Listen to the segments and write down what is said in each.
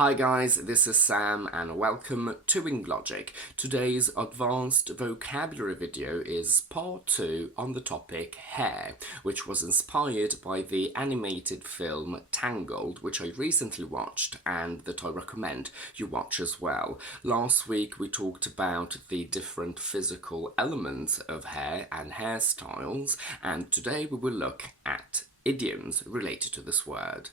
Hi guys, this is Sam and welcome to Logic. Today's advanced vocabulary video is part 2 on the topic hair, which was inspired by the animated film Tangled, which I recently watched and that I recommend you watch as well. Last week we talked about the different physical elements of hair and hairstyles, and today we will look at idioms related to this word.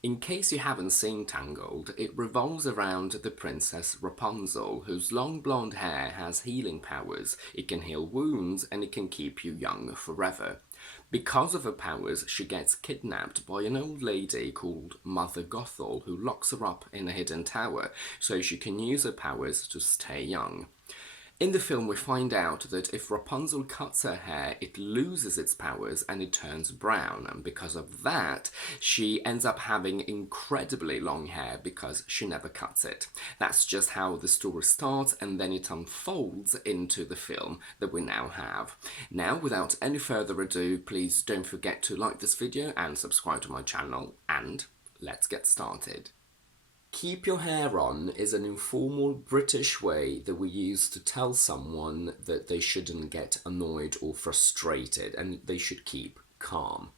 In case you haven't seen Tangled, it revolves around the princess Rapunzel, whose long blonde hair has healing powers. It can heal wounds and it can keep you young forever. Because of her powers, she gets kidnapped by an old lady called Mother Gothel, who locks her up in a hidden tower so she can use her powers to stay young. In the film, we find out that if Rapunzel cuts her hair, it loses its powers and it turns brown, and because of that, she ends up having incredibly long hair because she never cuts it. That's just how the story starts, and then it unfolds into the film that we now have. Now, without any further ado, please don't forget to like this video and subscribe to my channel, and let's get started. Keep your hair on is an informal British way that we use to tell someone that they shouldn't get annoyed or frustrated and they should keep calm.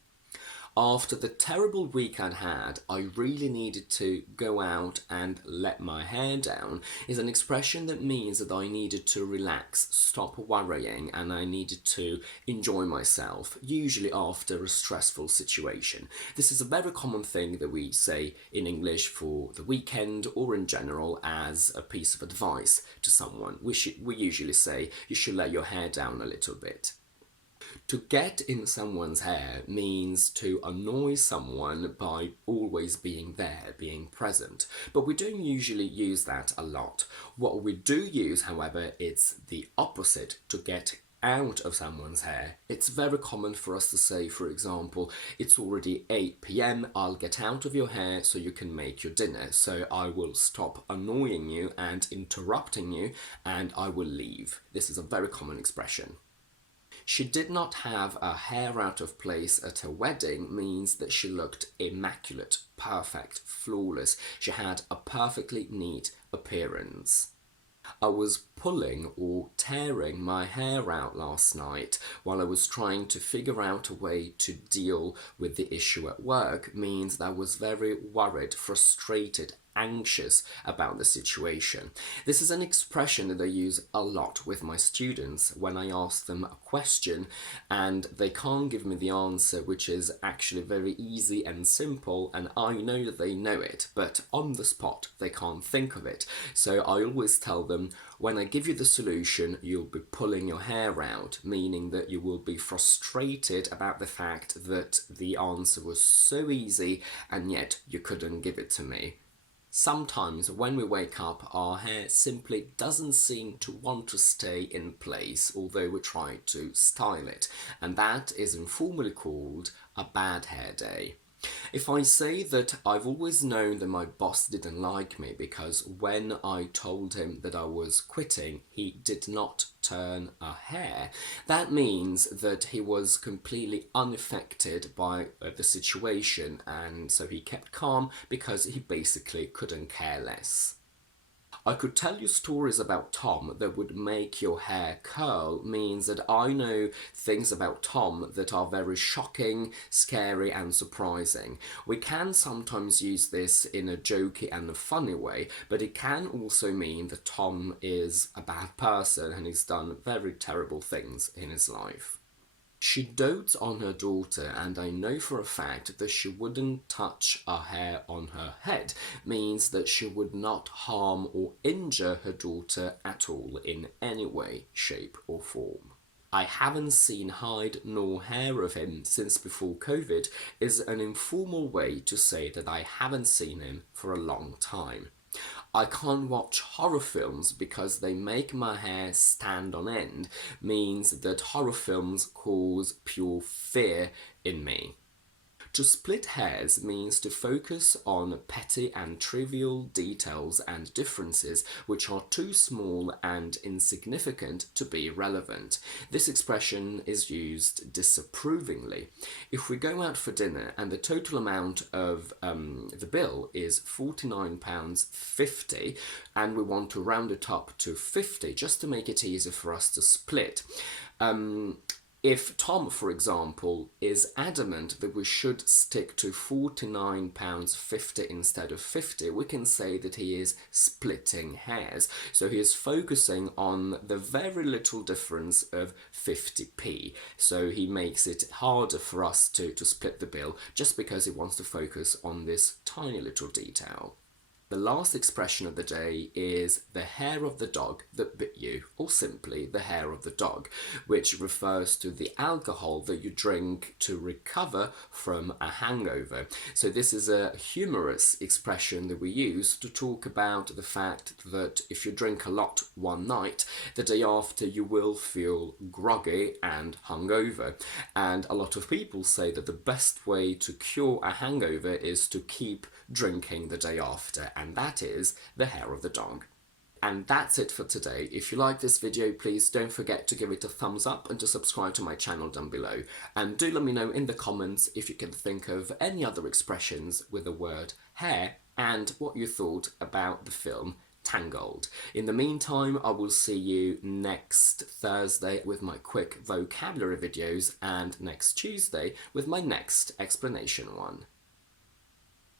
After the terrible week I'd had, I really needed to go out and let my hair down is an expression that means that I needed to relax, stop worrying, and I needed to enjoy myself, usually after a stressful situation. This is a very common thing that we say in English for the weekend or in general as a piece of advice to someone. We usually say you should let your hair down a little bit. To get in someone's hair means to annoy someone by always being there, being present. But we don't usually use that a lot. What we do use, however, is the opposite, to get out of someone's hair. It's very common for us to say, for example, it's already 8 p.m, I'll get out of your hair so you can make your dinner. So I will stop annoying you and interrupting you and I will leave. This is a very common expression. She did not have her hair out of place at her wedding means that she looked immaculate, perfect, flawless. She had a perfectly neat appearance. I was pulling or tearing my hair out last night while I was trying to figure out a way to deal with the issue at work means that I was very worried, frustrated, anxious about the situation. This is an expression that I use a lot with my students when I ask them a question and they can't give me the answer, which is actually very easy and simple, and I know that they know it, but on the spot they can't think of it. So I always tell them, when I give you the solution, you'll be pulling your hair out, meaning that you will be frustrated about the fact that the answer was so easy and yet you couldn't give it to me. Sometimes when we wake up, our hair simply doesn't seem to want to stay in place, although we try to style it, and that is informally called a bad hair day. If I say that I've always known that my boss didn't like me because when I told him that I was quitting, he did not turn a hair, that means that he was completely unaffected by the situation, and so he kept calm because he basically couldn't care less. I could tell you stories about Tom that would make your hair curl means that I know things about Tom that are very shocking, scary and surprising. We can sometimes use this in a jokey and a funny way, but it can also mean that Tom is a bad person and he's done very terrible things in his life. She dotes on her daughter, and I know for a fact that she wouldn't touch a hair on her head, means that she would not harm or injure her daughter at all in any way, shape or form. I haven't seen hide nor hair of him since before COVID is an informal way to say that I haven't seen him for a long time. I can't watch horror films because they make my hair stand on end, means that horror films cause pure fear in me. To split hairs means to focus on petty and trivial details and differences which are too small and insignificant to be relevant. This expression is used disapprovingly. If we go out for dinner and the total amount of the bill is £49.50 and we want to round it up to 50 just to make it easier for us to split, if Tom, for example, is adamant that we should stick to £49.50 instead of 50, we can say that he is splitting hairs. So he is focusing on the very little difference of 50p. So he makes it harder for us to split the bill just because he wants to focus on this tiny little detail. The last expression of the day is the hair of the dog that bit you, or simply the hair of the dog, which refers to the alcohol that you drink to recover from a hangover. So this is a humorous expression that we use to talk about the fact that if you drink a lot one night, the day after you will feel groggy and hungover. And a lot of people say that the best way to cure a hangover is to keep drinking the day after, and that is the hair of the dog. And that's it for today. If you like this video, please don't forget to give it a thumbs up and to subscribe to my channel down below. And do let me know in the comments if you can think of any other expressions with the word hair and what you thought about the film Tangled. In the meantime, I will see you next Thursday with my quick vocabulary videos and next Tuesday with my next explanation one.